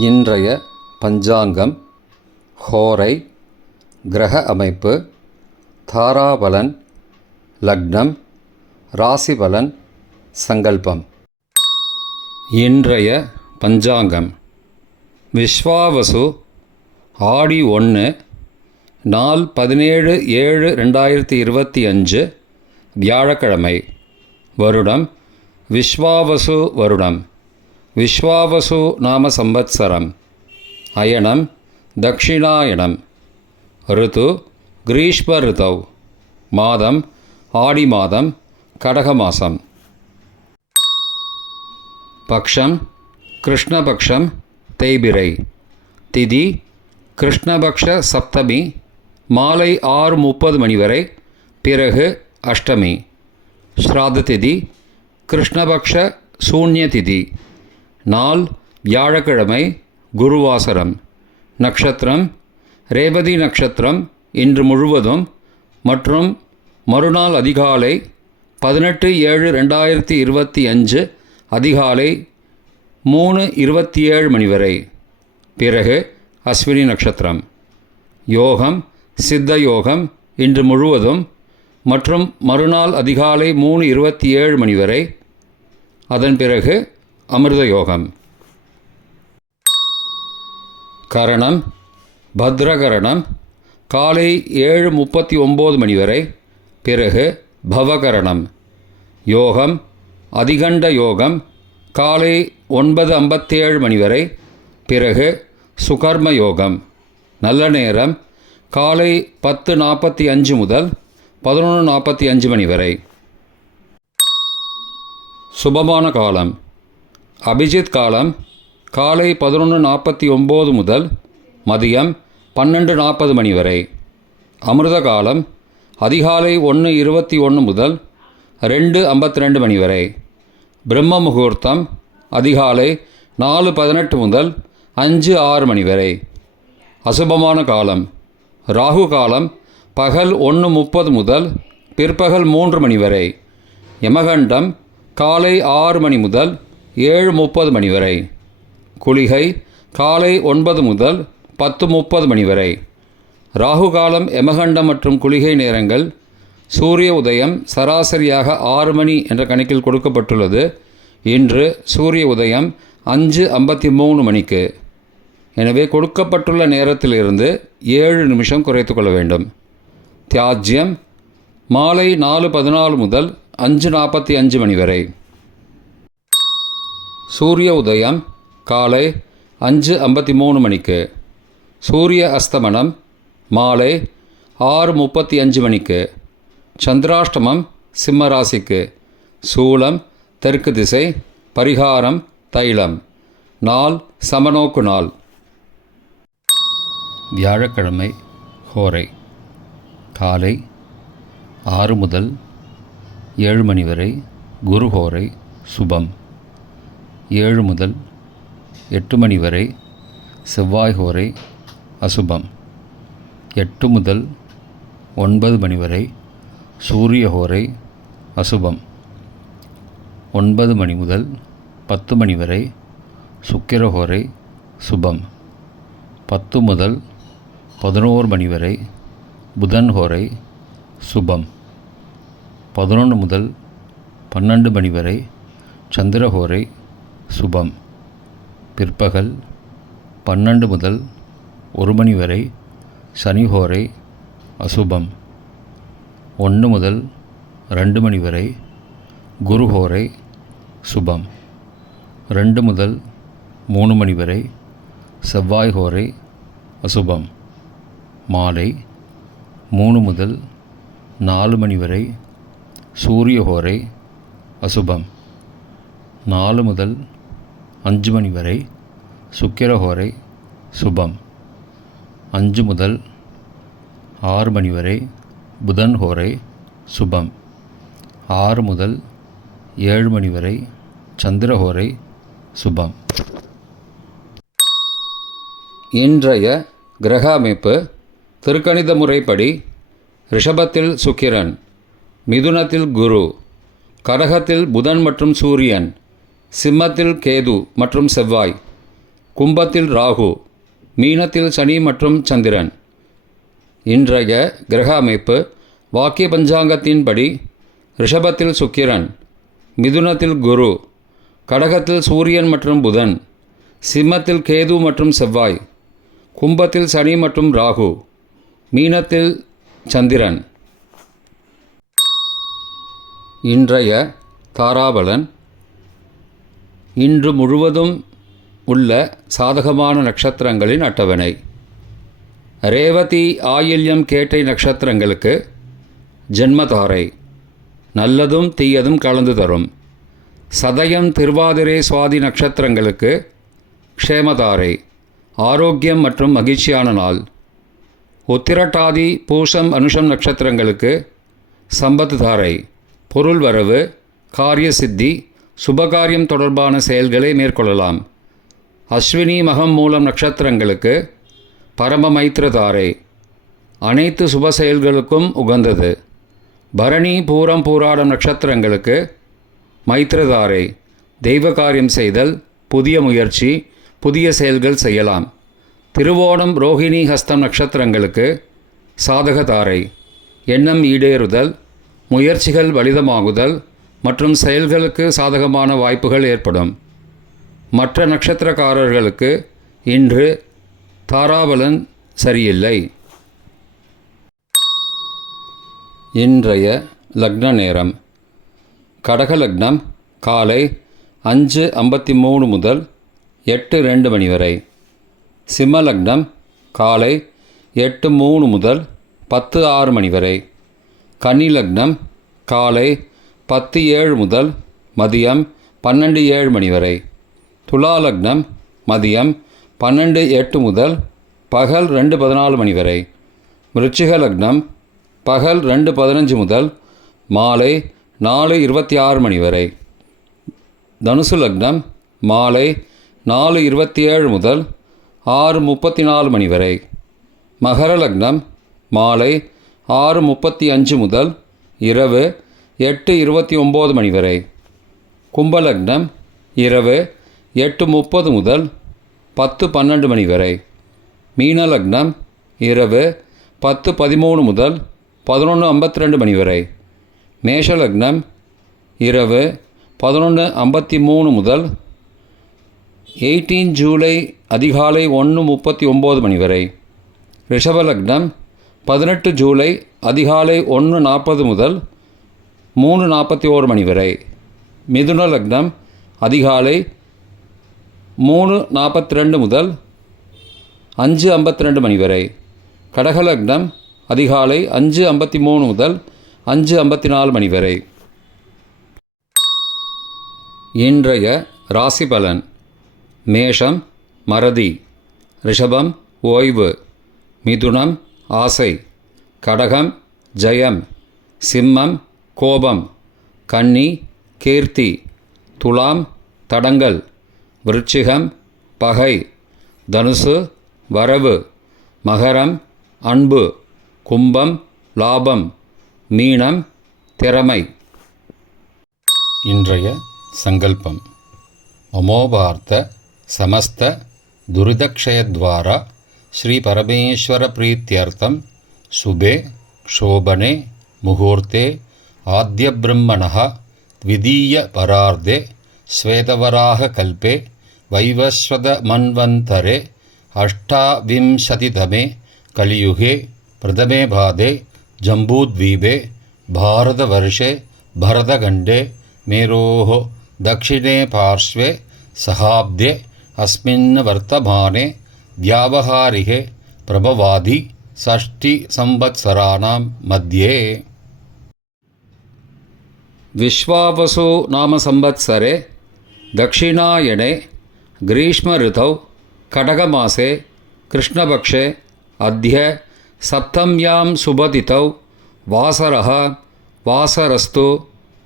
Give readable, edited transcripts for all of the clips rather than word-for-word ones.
இன்றைய பஞ்சாங்கம், ஹோரை, கிரக அமைப்பு, தாராபலன், லக்னம், ராசிபலன், சங்கல்பம். இன்றைய பஞ்சாங்கம்: விஸ்வாவசு, ஆடி 1, நாள் 17/7/2025, வியாழக்கிழமை. வருடம் விஸ்வாவசு வருடம். விஸ்வாவசு நாம சம்வத்சரம். அயனம் தக்ஷிணாயனம். ரிது கிரீஷ்ம ரிதௌ. மாதம் ஆடி மாதம், கடக மாதம். பக்ஷம் கிருஷ்ணபக்ஷம், தேய்பிறை. திதி கிருஷ்ணபக்ஷ சப்தமி, மாலை 6:30 மணி வரை, பிறகு அஷ்டமி. ஸ்ராத்த திதி கிருஷ்ணபக்ஷ சூன்ய திதி. நாள் வியாழக்கிழமை, குருவாசரம். நட்சத்திரம் ரேவதி நட்சத்திரம் இன்று முழுவதும் மற்றும் மறுநாள் அதிகாலை 18/7/2025 அதிகாலை 3:27 மணி வரை, பிறகு அஸ்வினி நட்சத்திரம். யோகம் சித்த யோகம் இன்று முழுவதும் மற்றும் மறுநாள் அதிகாலை 3:27 மணி வரை, அதன் பிறகு அமிர்த யோகம். கரணம் பத்ரகரணம் காலை 7:39 மணி வரை, பிறகு பவகரணம். யோகம் அதிகண்ட யோகம் காலை 9:57 மணி வரை, பிறகு சுகர்ம யோகம். நல்ல நேரம் காலை 10:45 முதல் 11:45 மணி வரை. சுபமான காலம் அபிஜித் காலம் காலை 11:49 முதல் மதியம் 12:40 மணி வரை. அமிர்த காலம் அதிகாலை 1:21 முதல் 2:52 மணி வரை. பிரம்ம முகூர்த்தம் அதிகாலை 4:18 முதல் 5:06 மணி வரை. அசுபமான காலம் ராகு காலம் பகல் 1:30 முதல் பிற்பகல் 3 மணி வரை. யமகண்டம் காலை 6 மணி முதல் 7:30 மணி வரை. குளிகை காலை 9 முதல் 10:30 மணி வரை. ராகு காலம், யமகண்டம் மற்றும் குளிகை நேரங்கள்: சூரிய உதயம் சராசரியாக 6 மணி என்ற கணக்கில் கொடுக்கப்பட்டுள்ளது. இன்று சூரிய உதயம் 5:53 மணிக்கு. எனவே கொடுக்கப்பட்டுள்ள நேரத்திலிருந்து 7 நிமிஷம் குறைத்து கொள்ள வேண்டும். தியாஜ்யம் மாலை 4:14 முதல் 5:45 மணி வரை. சூரிய உதயம் காலை 5:53 மணிக்கு. சூரிய அஸ்தமனம் மாலை 6:35 மணிக்கு. சந்திராஷ்டமம் சிம்மராசிக்கு. சூலம் தெற்கு திசை. பரிகாரம் தைலம். நாள் சமநோக்கு நாள். வியாழக்கிழமை ஹோரை காலை 6 முதல் 7 மணி வரை, குரு ஹோரை சுபம். 7 முதல் 8 மணி வரை, செவ்வாய் ஹோரை அசுபம். 8 முதல் 9 மணி வரை, சூரிய ஹோரை அசுபம். 9 மணி முதல் 10 மணி வரை, சுக்கிர ஹோரை சுபம். 10 முதல் 11 மணி வரை, புதன் ஹோரை சுபம். 11 முதல் 12 மணி வரை, சந்திர ஹோரை சுபம். பிற்பகல் 12 முதல் 1 மணி வரை, சனி ஹோரை அசுபம். 1 முதல் 2 மணி வரை, குரு ஹோரை சுபம். 2 முதல் 3 மணி வரை, செவ்வாய் ஹோரை அசுபம். மாலை 3 முதல் 4 மணி வரை, சூரிய ஹோரை அசுபம். 4 முதல் 5 மணி வரை, சுக்கிர ஹோரை சுபம். 5 முதல் 6 மணி வரை, புதன் ஹோரை சுபம். 6 முதல் 7 மணி வரை, சந்திர ஹோரை சுபம். இன்றைய கிரக அமைப்பு: திருக்கணித முறைப்படி ரிஷபத்தில் சுக்கிரன், மிதுனத்தில் குரு, கடகத்தில் புதன் மற்றும் சூரியன், சிம்மத்தில் கேது மற்றும் செவ்வாய், கும்பத்தில் ராகு, மீனத்தில் சனி மற்றும் சந்திரன். இன்றைய கிரக அமைப்பு வாக்கிய பஞ்சாங்கத்தின்படி ரிஷபத்தில் சுக்கிரன், மிதுனத்தில் குரு, கடகத்தில் சூரியன் மற்றும் புதன், சிம்மத்தில் கேது மற்றும் செவ்வாய், கும்பத்தில் சனி மற்றும் ராகு, மீனத்தில் சந்திரன். இன்றைய தாராபலன். இன்று முழுவதும் உள்ள சாதகமான நட்சத்திரங்களின் அட்டவணை. ரேவதி, ஆயில்யம், கேட்டை நட்சத்திரங்களுக்கு ஜென்மதாரை, நல்லதும் தீயதும் கலந்து தரும். சதயம், திருவாதிரை, சுவாதி நட்சத்திரங்களுக்கு க்ஷேமதாரை, ஆரோக்கியம் மற்றும் மகிழ்ச்சியான நாள். உத்திரட்டாதி, பூசம், அனுஷம் நட்சத்திரங்களுக்கு சம்பத் தாரை, பொருள் வரவு, காரிய சித்தி, சுபகாரியம் தொடர்பான செயல்களை மேற்கொள்ளலாம். அஸ்வினி, மகம், மூலம் நட்சத்திரங்களுக்கு பரம மைத்திரதாரை, அனைத்து சுப செயல்களுக்கும் உகந்தது. பரணி, பூரம், பூராடம் நட்சத்திரங்களுக்கு மைத்திரதாரை, தெய்வ காரியம் செய்தல், புதிய முயற்சி, புதிய செயல்கள் செய்யலாம். திருவோணம், ரோஹிணி, ஹஸ்தம் நட்சத்திரங்களுக்கு சாதகதாரை, எண்ணம் ஈடேறுதல், முயற்சிகள் பலிதமாகுதல் மற்றும் செயல்களுக்கு சாதகமான வாய்ப்புகள் ஏற்படும். மற்ற நட்சத்திரக்காரர்களுக்கு இன்று தாராபலன் சரியில்லை. இன்றைய லக்ன நேரம். கடக லக்னம் காலை 5:53 முதல் 8:02 மணி வரை. சிம்ம லக்னம் காலை 8:03 முதல் 10:06 மணி வரை. கன்னி லக்னம் காலை 10:07 முதல் மதியம் 12:07 மணி வரை. துலா லக்னம் மதியம் 12:08 முதல் பகல் 2:14 மணி வரை. விருச்சிக லக்னம் பகல் 2:15 முதல் மாலை 4:26 மணி வரை. தனுசு லக்னம் மாலை 4:27 முதல் 6:34 மணி வரை. மகர லக்னம் மாலை 6:35 முதல் இரவு 8:29 மணி வரை. கும்பலக்னம் இரவு 8:30 முதல் 10:12 மணி வரை. மீன லக்னம் இரவு 10:13 முதல் 11:52 மணி வரை. மேஷ லக்னம் இரவு 11:53 முதல் 18 ஜூலை அதிகாலை 1:39 மணி வரை. ரிஷப லக்னம் 18 ஜூலை அதிகாலை 1:40 முதல் 3:41 மணி வரை. மிதுன லக்னம் அதிகாலை 3:42 முதல் 5:52 மணி வரை. கடக லக்னம் அதிகாலை 5:53 முதல் 5:54 மணி வரை. இன்றைய ராசி பலன். மேஷம் மறதி, ரிஷபம் ஓய்வு, மிதுனம் ஆசை, கடகம் ஜெயம், சிம்மம் கோபம், கன்னி கீர்த்தி, துலாம் தடங்கல், விருச்சிகம் பகை, தனுசு வரவு, மகரம் அன்பு, கும்பம் லாபம், மீனம் திறமை. இன்றைய சங்கல்பம். அமோபார்த்த சமஸ்த துரிதக்ஷயத்வாரா ஸ்ரீ பரமேஸ்வர பிரீத்தியர்த்தம் சுபே க்ஷோபனே முகூர்த்தே ஆத்ய பிரம்மணः த்விதீய பரார்த்தே ஸ்வேதவராக கல்பே வைவஸ்வத மன்வந்தரே அஷ்டாவிம்சதிதமே கலியுகே பிரதமே பாதே ஜம்பூத்வீபே பாரதவர்ஷே பரதகண்டே மேரோः दक्षिणे पार्श्वे सहाब्दे अस्मिन् वर्तमाने व्यावहारिके प्रभवादि षष्टिसंवत्सराणां मध्ये. विश्वावसु नाम संवत्सरे दक्षिणायने ग्रीष्मऋतौ कटकमासे कृष्णपक्षे अद्य सप्तम्यां शुभतिथौ वासरः वासरस्तु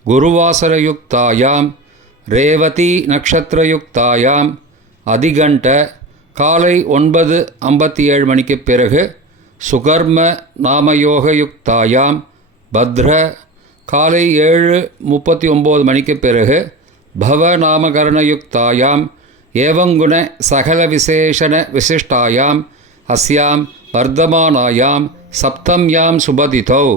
गुरुवासरयुक्तायां रेवती नक्षत्रयुक्तायां அதிகண்ட காலை 9:57 மணிக்கு பிறகு சுகர்ம நாமயோகயுக்தாயாம் பத்ர காலை 7:39 மணிக்கு பிறகு பவ நாமகரணயுக்தாயாம் ஏவங்குண சகல விசேஷண விசிஷ்டாயாம் அஸ்யாம் வர்தமானாயாம் சப்தம்யாம் சுபதிதௌ